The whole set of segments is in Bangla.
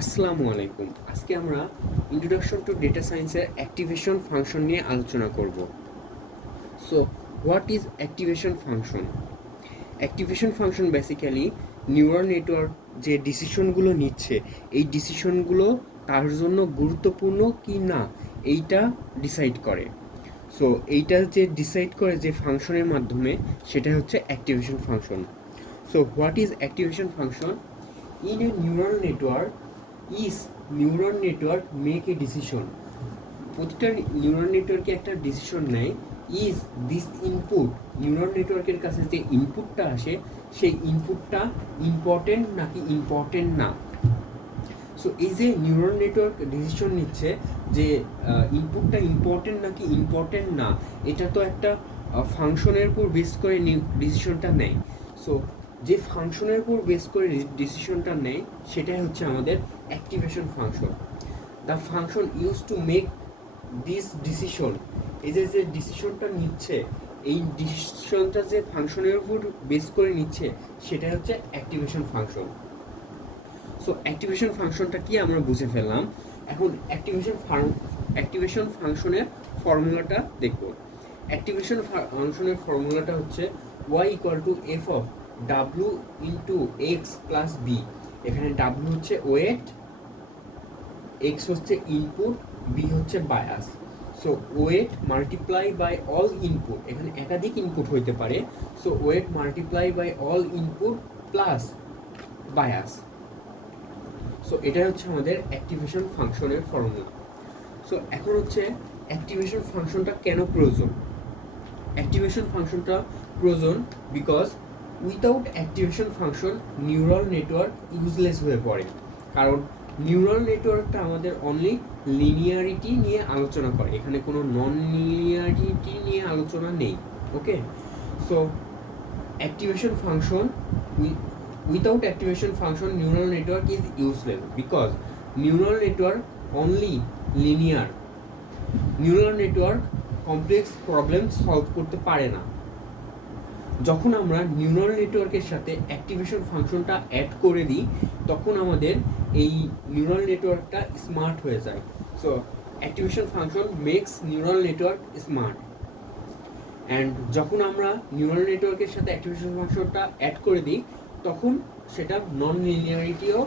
আসসালামু আলাইকুম। আজকে আমরা ইন্ট্রোডাকশন টু ডেটা সায়েন্সের অ্যাক্টিভেশন ফাংশন নিয়ে আলোচনা করব। So what is activation function? Activation function basically neural network যে ডিসিশনগুলো নিচ্ছে, এই ডিসিশনগুলো তার জন্য গুরুত্বপূর্ণ কি না এইটা ডিসাইড করে। সো এইটা যে ডিসাইড করে যে ফাংশনের মাধ্যমে, সেটা হচ্ছে activation function. So what is activation function? In a neural network, each neural network make a decision. প্রতিটা নিউরাল নেটওয়ার্কে একটা ডিসিশন নেয়। ইজ দিস ইনপুট, নিউরাল নেটওয়ার্কের কাছে যে ইনপুটটা আসে, সেই ইনপুটটা ইম্পর্টেন্ট নাকি ইম্পর্টেন্ট না। সো এই যে নিউরাল নেটওয়ার্ক ডিসিশন নিচ্ছে যে ইনপুটটা ইম্পর্টেন্ট নাকি ইম্পর্টেন্ট না, এটা তো একটা ফাংশনের উপর বেস করে ডিসিশনটা নেয়। সো যে ফাংশনের উপর বেস করে ডিসিশনটা নেয়, সেটাই হচ্ছে আমাদের activation function. The function use to make this decision, এই যে যে ডিসিশনটা নিচ্ছে, এই ডিসিশনটা যে ফাংশনের উপর বেস করে নিচ্ছে, সেটাই হচ্ছে অ্যাক্টিভেশন ফাংশন। সো অ্যাক্টিভেশন ফাংশনটা কি আমরা বুঝে ফেললাম। এখন অ্যাক্টিভেশন ফাংশনের ফর্মুলাটা দেখব। অ্যাক্টিভেশন ফাংশনের ফর্মুলাটা হচ্ছে y equal to f of ডাব্লিউ ইন্টু এক্স প্লাস বি। এখানে ডাব্লিউ হচ্ছে ওয়েট, এক্স হচ্ছে ইনপুট, বি হচ্ছে bias. So weight multiply by all input, এখানে একাধিক ইনপুট হইতে পারে। So weight multiply by all input plus bias. সো এটা হচ্ছে আমাদের অ্যাক্টিভেশন ফাংশনের ফর্মুলা। সো এখন হচ্ছে অ্যাক্টিভেশন ফাংশনটা কেন প্রয়োজন? অ্যাক্টিভেশন ফাংশনটা প্রয়োজন because without activation function neural network useless হয়ে পড়ে। কারণ নিউরাল নেটওয়ার্কটা আমাদের অনলি লিনিয়ারিটি নিয়ে আলোচনা করে, এখানে কোনো নন লিনিয়ারিটি নিয়ে আলোচনা নেই। Okay, so activation function, without activation function neural network is useless because neural network only linear. neural network complex problem solve করতে পারে না। যখন আমরা নিউরাল নেটওয়ার্কের সাথে অ্যাক্টিভেশন ফাংশনটা অ্যাড করে দিই, তখন আমাদের এই নিউরাল নেটওয়ার্কটা স্মার্ট হয়ে যায়। So activation function makes neural network smart. And যখন আমরা নিউরাল নেটওয়ার্কের সাথে অ্যাক্টিভেশন ফাংশনটা অ্যাড করে দিই, তখন সেটা নন লিনিয়ারিটিও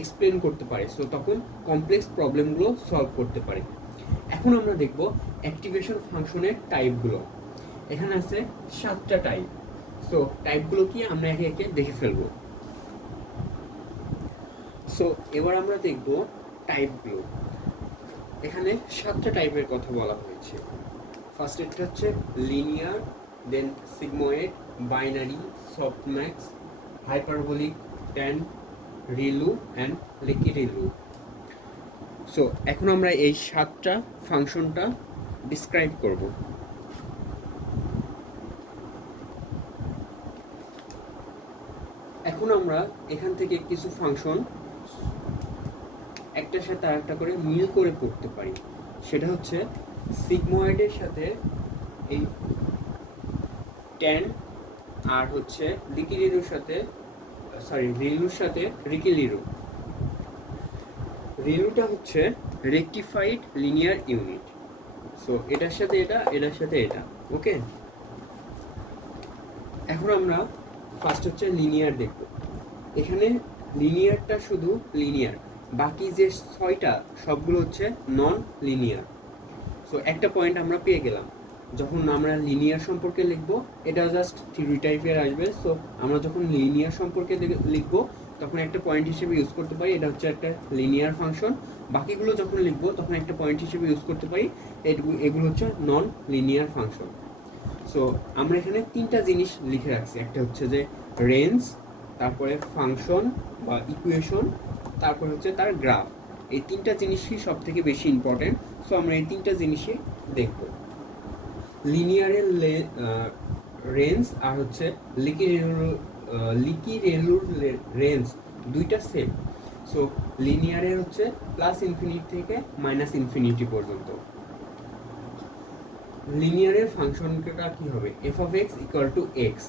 এক্সপ্লেন করতে পারে। সো তখন কমপ্লেক্স প্রবলেমগুলো সলভ করতে পারে। এখন আমরা দেখব অ্যাক্টিভেশন ফাংশনের টাইপগুলো। এখানে আছে 7টা টাইপ। সো টাইপগুলো কি আমরা একে একে দেখে ফেলবো। সো এবার আমরা দেখব টাইপগুলো। এখানে 7টা টাইপের কথা বলা হয়েছে। ফার্স্ট এটা হচ্ছে linear, then sigmoid, binary, softmax, hyperbolic, tan, ReLU and leaky ReLU. So এখন আমরা এই 7টা ফাংশনটা ডিসক্রাইব করব। এখন আমরা এখান থেকে কিছু ফাংশন একটার সাথে আরেকটা করে মিল করে পড়তে পারি। সেটা হচ্ছে সিগময়েডের সাথে এই ট্যান, আর হচ্ছে লিকিলিরুর সাথে রিলুর সাথে রিকিলিরু। রিলুটা হচ্ছে রেকটিফাইড লিনিয়ার ইউনিট। সো এটার সাথে এটা, এটার সাথে এটা। ওকে, এখন আমরা ফার্স্ট হচ্ছে লিনিয়ার দেখব। এখানে লিনিয়ারটা শুধু লিনিয়ার, বাকি যে 6টা সবগুলো হচ্ছে নন লিনিয়ার। সো একটা পয়েন্ট আমরা পেয়ে গেলাম। যখন আমরা লিনিয়ার সম্পর্কে লিখব, এটা জাস্ট থিওরি টাইপের আসবে। সো আমরা যখন লিনিয়ার সম্পর্কে লিখব, তখন একটা পয়েন্ট হিসেবে ইউজ করতে পারি এটা হচ্ছে একটা লিনিয়ার ফাংশন। বাকিগুলো যখন লিখব, তখন একটা পয়েন্ট হিসেবে ইউজ করতে পারি এগুলো হচ্ছে নন লিনিয়ার ফাংশন। সো আমরা এখানে 3টা জিনিস লিখে রাখছি। একটা হচ্ছে যে রেঞ্জ, তারপরে ফাংশন বা ইকুয়েশন, তারপরে হচ্ছে তার গ্রাফ। এই 3টা জিনিসই সব থেকে বেশি ইম্পর্টেন্ট। সো আমরা এই 3টা জিনিসই দেখব। লিনিয়ারের রেঞ্জ আর হচ্ছে লিকি রেলুর রেঞ্জ দুইটা সেম। সো লিনিয়ারের হচ্ছে প্লাস ইনফিনিটি থেকে মাইনাস ইনফিনিটি পর্যন্ত। লিনিয়ারের ফাংশনটা কি হবে? F of x equal to x,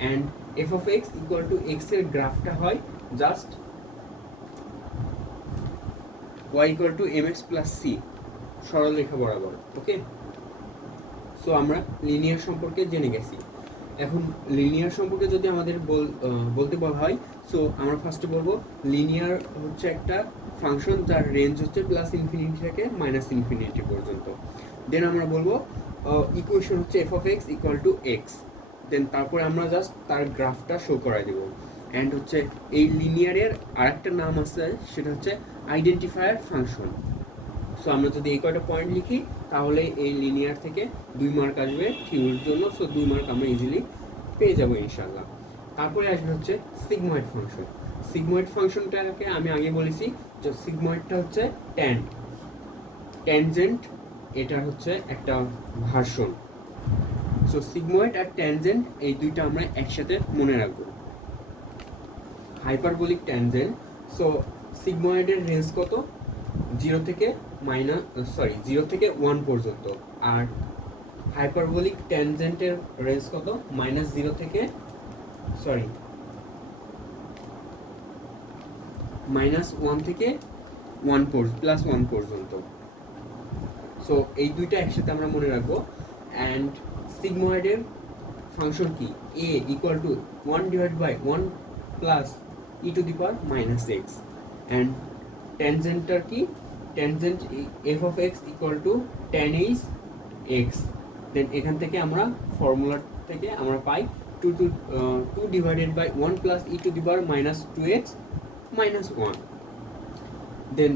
and f of x equal to x এর গ্রাফটা হয় just y equal to m x plus c, সরলরেখা বরাবর। ওকে, সো আমরা লিনিয়ার সম্পর্কে জেনে গেছি। এখন লিনিয়ার সম্পর্কে যদি আমাদের বলতে বলা হয়, সো আমরা ফার্স্টে বলবো লিনিয়ার হচ্ছে একটা ফাংশন যার রেঞ্জ হচ্ছে প্লাস ইনফিনিটি থেকে মাইনাস ইনফিনিটি পর্যন্ত। দেন আমরা বলবো ইকুয়েশন হচ্ছে f of x equal to x. Then তারপরে আমরা জাস্ট তার গ্রাফটা শো করাই দেবো। অ্যান্ড হচ্ছে এই লিনিয়ারের আরেকটা নাম আছে, সেটা হচ্ছে আইডেন্টিফায়ার ফাংশন। সো আমরা যদি এই কয়টা পয়েন্ট লিখি তাহলে এই লিনিয়ার থেকে 2 মার্ক আসবে থিওরির জন্য। সো 2 মার্ক আমরা ইজিলি পেয়ে যাবো ইনশাল্লাহ। তারপরে আসবে হচ্ছে সিগময়েড ফাংশন। সিগময়েড ফাংশনটাকে আমি আগে বলেছি যে সিগময়েডটা হচ্ছে ট্যানজেন্ট, এটা হচ্ছে একটা ভার্সন। সো সিগময়েড আর ট্যানজেন্ট এই দুইটা আমরা একসাথে মনে রাখবো। হাইপারবোলিক ট্যানজেন্ট, সো সিগময়েডের রেঞ্জ কত? 0 থেকে 1 পর্যন্ত। আর হাইপারবোলিক ট্যানজেন্টের রেঞ্জ কত? -0 থেকে -1 থেকে +1 পর্যন্ত। সো এই দুইটা একসাথে আমরা মনে রাখবো। অ্যান্ড সিগময়েডের ফাংশন কি? a equal to 1/1 plus e to the power -x। And ট্যানজেন্টটার কি? Tangent f of x equal to tan h x। Then এখান থেকে আমরা ফর্মুলা থেকে আমরা পাই 2/1 plus e to the power -2x -1। Then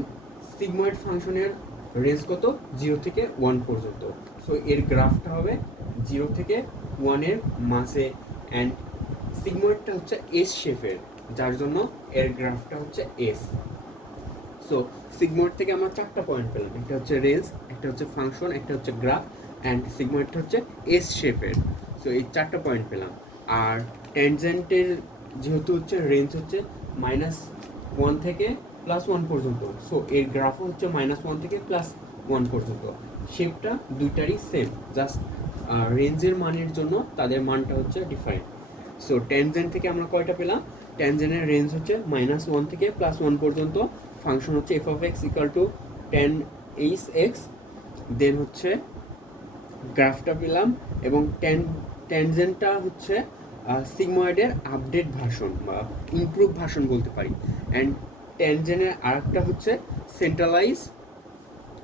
sigmoid ফাংশনের রেঞ্জ কত? 0 থেকে 1 পর্যন্ত। সো এর গ্রাফটা হবে 0 থেকে 1 এর মাঝে। অ্যান্ড সিগময়েডটা হচ্ছে এস শেপের, যার জন্য এর গ্রাফটা হচ্ছে এস। সো সিগময়েড থেকে আমরা 4টা পয়েন্ট পেলাম, একটা হচ্ছে রেঞ্জ, একটা হচ্ছে ফাংশন, একটা হচ্ছে গ্রাফ, অ্যান্ড সিগময়েডটা হচ্ছে এস শেপের। সো এই 4টা পয়েন্ট পেলাম। আর ট্যানজেন্টের যেহেতু হচ্ছে রেঞ্জ হচ্ছে -1 থেকে +1 পর্যন্ত, সো এর গ্রাফও হচ্ছে -1 থেকে +1 পর্যন্ত। শেপটা দুইটারই সেম, জাস্ট রেঞ্জের মানের জন্য তাদের মানটা হচ্ছে ডিফারেন্ট। সো ট্যানজেন্ট থেকে আমরা কয়টা পেলাম? ট্যানজেন্টের রেঞ্জ হচ্ছে -1 থেকে +1 পর্যন্ত। ফাংশন হচ্ছে f of x equal to tan h x। দেন হচ্ছে গ্রাফটা পেলাম, এবং ট্যানজেন্টটা হচ্ছে সিগময়েডের আপডেট ভার্সন বা ইমপ্রুভ ভার্সন বলতে পারি। অ্যান্ড ট্যানজেন্টের আরেকটা হচ্ছে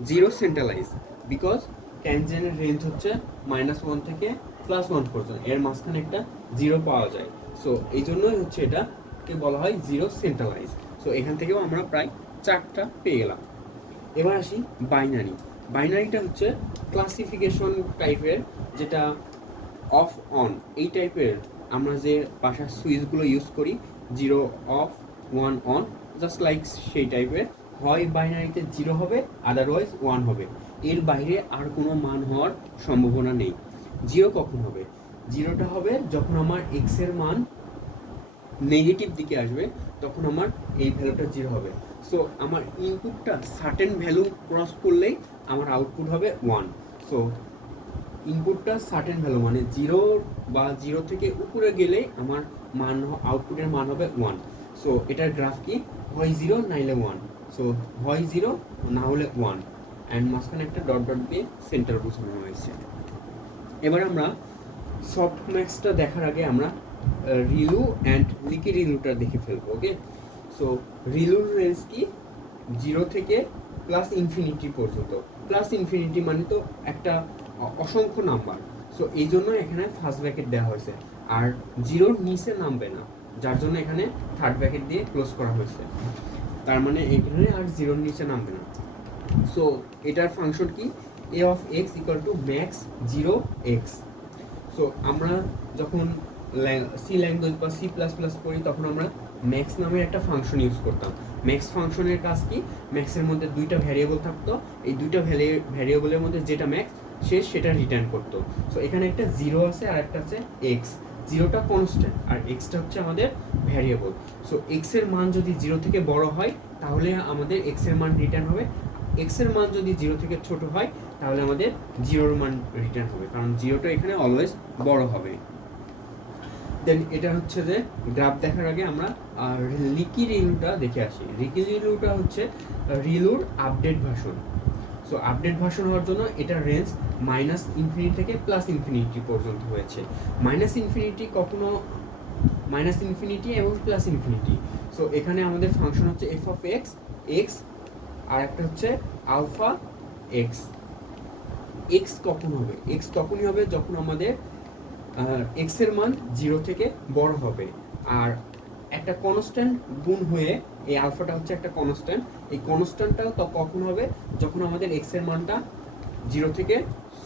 জিরো সেন্ট্রালাইজ, বিকজ ট্যানজেন্টের রেঞ্জ হচ্ছে -1 থেকে +1 পর্যন্ত, এর মাঝখানে একটা 0 পাওয়া যায়। সো এই জন্যই হচ্ছে এটাকে বলা হয় জিরো সেন্ট্রালাইজ। সো এখান থেকেও আমরা প্রায় 4টা পেয়ে গেলাম। এবার আসি বাইনারি। বাইনারিটা হচ্ছে ক্লাসিফিকেশন টাইপের, যেটা অফ অন এই টাইপের। আমরা যে বাসার সুইচগুলো ইউজ করি, 0 অফ 1 অন, জাস্ট লাইক সেই টাইপের। হয় বাইনারিতে 0 হবে, আদারওয়াইজ 1 হবে, এর বাইরে আর কোনো মান হওয়ার সম্ভাবনা নেই। 0 কখন হবে? 0টা হবে যখন আমার x এর মান নেগেটিভ দিকে আসবে, তখন আমার এই ভ্যালুটা 0 হবে। সো আমার ইনপুটটা সার্টেন ভ্যালু ক্রস করলেই আমার আউটপুট হবে 1। সো ইনপুটটা সার্টেন ভ্যালু মানে 0 বা 0 থেকে উপরে গেলেই আমার আউটপুটের মান হবে 1। সো এটার গ্রাফ কি? হয় 0 নাইলে 1। সো হয় 0 না হলে 1, অ্যান্ড মাঝখানে একটা ডট ডট দিয়ে সেন্টার বোঝানো হয়েছে। এবার আমরা সফট ম্যাক্সটা দেখার আগে আমরা রিলু অ্যান্ড লিকি রিলুটা দেখে ফেলবো। ওকে, সো রিলুর রেঞ্জ কি? 0 থেকে +ইনফিনিটি পর্যন্ত। +ইনফিনিটি মানে তো একটা অসংখ্য নাম্বার, সো এই জন্য এখানে ফার্স্ট ব্র্যাকেট দেওয়া হয়েছে। আর 0-র নিচে নামবে না, যার জন্য এখানে থার্ড ব্র্যাকেট দিয়ে ক্লোজ করা হয়েছে। তার মানে এখানে আর 0-র নিচে নামবে না। সো এটার ফাংশন কি? a of x equal to max 0x। So আমরা যখন সি ল্যাঙ্গুয়েজ বা C++ পড়ি, তখন আমরা ম্যাক্স নামের একটা ফাংশন ইউজ করতাম। ম্যাক্স ফাংশনের কাজ কি? ম্যাক্সের মধ্যে 2টা ভ্যারিয়েবল থাকতো, এই 2টা ভ্যারিয়েবলের মধ্যে যেটা ম্যাক্স সেটা রিটার্ন করতো। সো এখানে একটা 0 আছে আর একটা আছে x। 0টা কনস্ট্যান্ট আর xটা হচ্ছে আমাদের ভ্যারিয়েবল। সো x এর মান যদি 0 থেকে বড় হয়, তাহলে আমাদের x এর মান রিটার্ন হবে। x এর মান যদি 0 থেকে ছোট হয়, তাহলে আমাদের 0-র মান রিটার্ন হবে, কারণ 0টা এখানে অলওয়েজ বড় হবে। দেন এটা হচ্ছে যে গ্রাফ দেখার আগে আমরা লিকি রিলুটা দেখে আসি। লিকি রিলুটা হচ্ছে রিলুর update version. So update version হওয়ার জন্য এটার রেঞ্জ -ইনফিনিটি থেকে +ইনফিনিটি পর্যন্ত হয়েছে। -ইনফিনিটি কখনো -ইনফিনিটি এবং +ইনফিনিটি। সো এখানে আমাদের ফাংশন হচ্ছে এফ অফ এক্স এক্স, আর একটা হচ্ছে আলফা এক্স। এক্স কখন হবে? এক্স তখনই হবে যখন আমাদের এক্স এর মান 0 থেকে বড় হবে, আর একটা কনস্ট্যান্ট গুণ হয়ে, এই আলফাটা হচ্ছে একটা কনস্ট্যান্ট, এই কনস্ট্যান্টটাও তো কখন হবে? যখন আমাদের এক্স এর মানটা 0 থেকে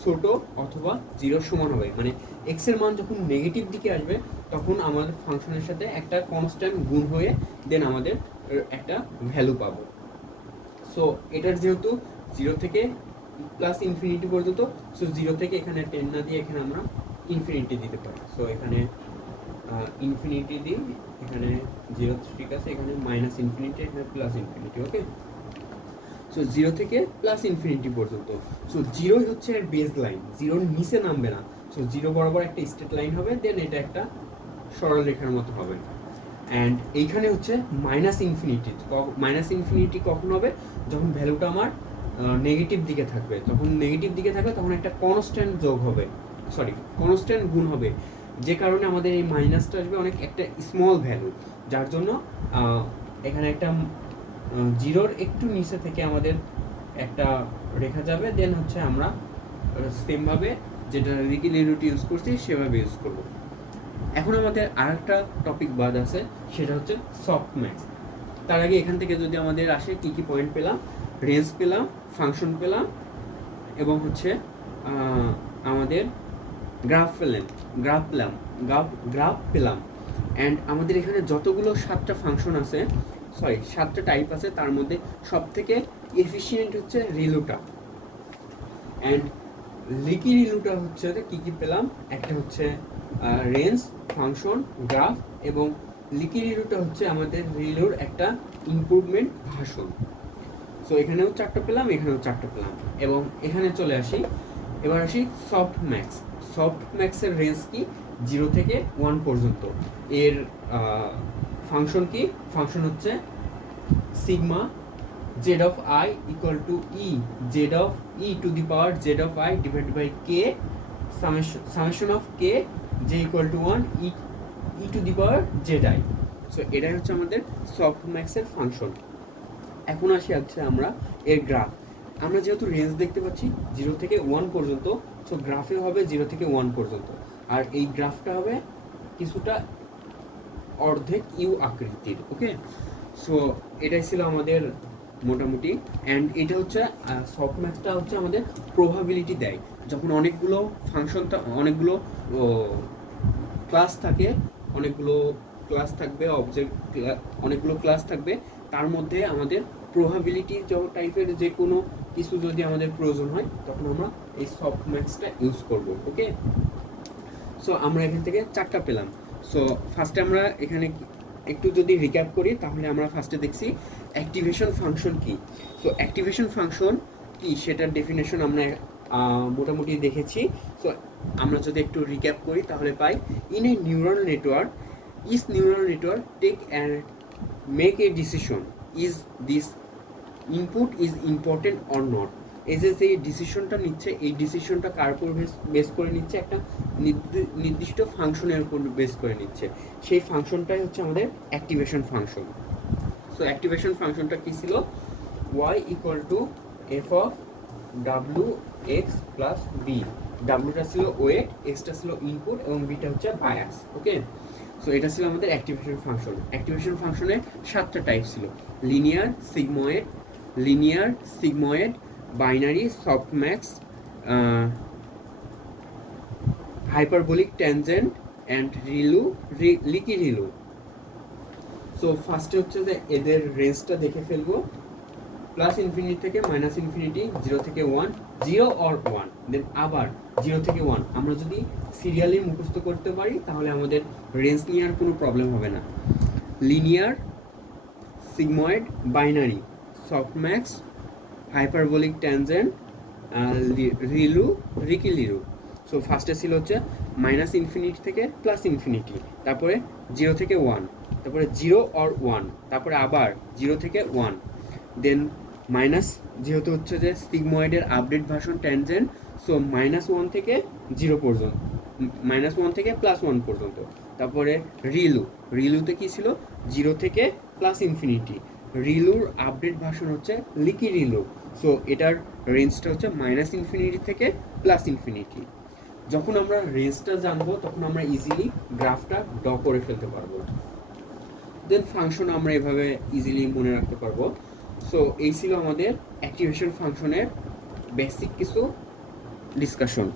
ছোট অথবা 0 সমান হবে। মানে এক্স এর মান যখন নেগেটিভ দিকে আসবে তখন আমাদের ফাংশনের সাথে একটা কনস্ট্যান্ট গুণ হয়ে দেন আমাদের একটা ভ্যালু পাবো। সো এটার যেহেতু 0 থেকে +ইনফিনিটি পর্যন্ত, সো 0 থেকে এখানে 10 না দিয়ে এখানে আমরা ইনফিনিটি দিতে পারি। সো এখানে ইনফিনিটি দিই, এখানে 0 ঠিক আছে, এখানে -ইনফিনিটি, এখানে +ইনফিনিটি। ওকে, সো 0 থেকে +ইনফিনিটি পর্যন্ত। সো 0 হচ্ছে এর বেস লাইন, 0 নিচে নামবে না। সো 0 বরাবর একটা স্ট্রেট লাইন হবে, দেন এটা একটা সরল রেখার মতো হবে। অ্যান্ড এইখানে হচ্ছে -ইনফিনিটি কখন হবে? যখন ভ্যালুটা আমার নেগেটিভ দিকে থাকবে। তখন একটা কনস্ট্যান্ট যোগ হবে, কনস্ট্যান্ট গুণ হবে, যে কারণে আমাদের এই মাইনাসটা আসবে অনেক একটা স্মল ভ্যালু, যার জন্য এখানে একটা 0-র একটু নিচে থেকে আমাদের একটা রেখা যাবে, দেন হচ্ছে আমরা সেমভাবে যেটা লিকি রিলুটি ইউজ করছি সেভাবে ইউজ করব। এখন আমাদের আরেকটা টপিক বাদ আছে, সেটা হচ্ছে সফট ম্যাথস। তার আগে এখান থেকে যদি আমাদের আসে কী কী পয়েন্ট পেলাম, রেঞ্জ পেলাম, ফাংশন পেলাম, এবং হচ্ছে আমাদের গ্রাফ পেলাম। অ্যান্ড আমাদের এখানে যতগুলো 7টা ফাংশন আছে, 7টা টাইপ আছে, তার মধ্যে সব থেকে এফিসিয়েন্ট হচ্ছে রিলুটা। অ্যান্ড লিকি রিলুটা হচ্ছে কী কী পেলাম, একটা হচ্ছে রেঞ্জ, ফাংশন, গ্রাফ, এবং লিকি রিলুটা হচ্ছে আমাদের রিলুর একটা ইমপ্রুভমেন্ট ভার্সন। সো এখানেও 4টা পেলাম, এখানেও 4টা পেলাম। এবং এখানে চলে আসি, এবার আসি সফট ম্যাক্সের রেঞ্জ কি? 0 থেকে 1 পর্যন্ত। এর ফাংশন কি? ফাংশন হচ্ছে sigma z of i equal to z of to the power z of i divided by k summation of k j equal to 1 to the power z i. So এটাই হচ্ছে আমাদের সফট ম্যাক্সের ফাংশন। এখন আসি আমরা এর গ্রাফ। আমরা যেহেতু রেঞ্জ দেখতে পাচ্ছি 0 থেকে 1 পর্যন্ত, সো গ্রাফে হবে 0 থেকে 1 পর্যন্ত, আর এই গ্রাফটা হবে কিছুটা অর্ধেক ইউ আকৃতির। ওকে, সো এটাই ছিল আমাদের মোটামুটি। অ্যান্ড এটা হচ্ছে সফট ম্যাথসটা হচ্ছে আমাদের প্রবাবিলিটি দেয়। যখন অনেকগুলো ক্লাস থাকে, অনেকগুলো ক্লাস থাকবে, তার মধ্যে আমাদের প্রবাবিলিটি টাইপের যে কোনো কিছু যদি আমাদের প্রয়োজন হয়, তখন আমরা এই সফট ম্যাথসটা ইউজ করব। ওকে, সো আমরা এখান থেকে 4টা পেলাম। সো ফার্স্টে আমরা এখানে একটু যদি রিক্যাপ করি, তাহলে আমরা ফার্স্টে দেখছি অ্যাক্টিভেশন ফাংশন কি। সো অ্যাক্টিভেশন ফাংশন কি সেটার ডেফিনেশন আমরা মোটামুটি দেখেছি। সো আমরা যদি একটু রিক্যাপ করি তাহলে পাই, in a neural network take and make a decision, is this input is important or not. এই যে ডিসিশনটা নিচ্ছে, এই ডিসিশনটা কার উপর বেস করে নিচ্ছে? একটা নির্দিষ্ট ফাংশনের উপর বেস করে নিচ্ছে। সেই ফাংশনটাই হচ্ছে আমাদের অ্যাক্টিভেশন ফাংশন। সো অ্যাক্টিভেশন ফাংশনটা কী ছিল? y equal to f of ডাব্লিউ এক্স প্লাস বি। ডাব্লিউটা ছিল ওয়েট, এক্সটা ছিল ইনপুট, এবং বিটা হচ্ছে বায়াস। ওকে, সো এটা ছিল আমাদের অ্যাক্টিভেশন ফাংশন। অ্যাক্টিভেশন ফাংশনের 7টা টাইপ ছিল: linear, sigmoid, binary, softmax, hyperbolic, tangent, and leaky ReLU. So ফার্স্টে হচ্ছে যে এদের রেঞ্জটা দেখে ফেলবো, +ইনফিনিটি থেকে -ইনফিনিটি, 0 থেকে 1, 0 or 1, দেন আবার 0 থেকে 1। আমরা যদি সিরিয়ালি মুখস্থ করতে পারি তাহলে আমাদের রেঞ্জ নিয়ে আর কোনো প্রবলেম হবে না। Linear, sigmoid, binary, softmax, hyperbolic, tangent, leaky ReLU. So ফার্স্টে ছিল হচ্ছে মাইনাস ইনফিনিটি থেকে প্লাস ইনফিনিটি, তারপরে 0 থেকে 1, তারপরে 0 অর 1, তারপরে আবার 0 থেকে 1, দেন মাইনাস, যেহেতু হচ্ছে যে সিগময়েডের আপডেট ভার্সন ট্যানজেন্ট, সো -1 থেকে 0 পর্যন্ত, -1 থেকে +1 পর্যন্ত, তারপরে রিলুতে কি ছিল 0 থেকে প্লাস ইনফিনিটি, রিলুর আপডেট ভার্সন হচ্ছে লিকি রিলু, সো এটার রেঞ্জটা হচ্ছে -ইনফিনিটি থেকে প্লাস ইনফিনিটি। যখন আমরা রেঞ্জটা জানবো তখন আমরা ইজিলি গ্রাফটা ড্র করে ফেলতে পারবো। দেন ফাংশন আমরা এভাবে ইজিলি মনে রাখতে পারবো। সো এই ছিল আমাদের অ্যাক্টিভেশন ফাংশনের বেসিক কিছু ডিসকাশন।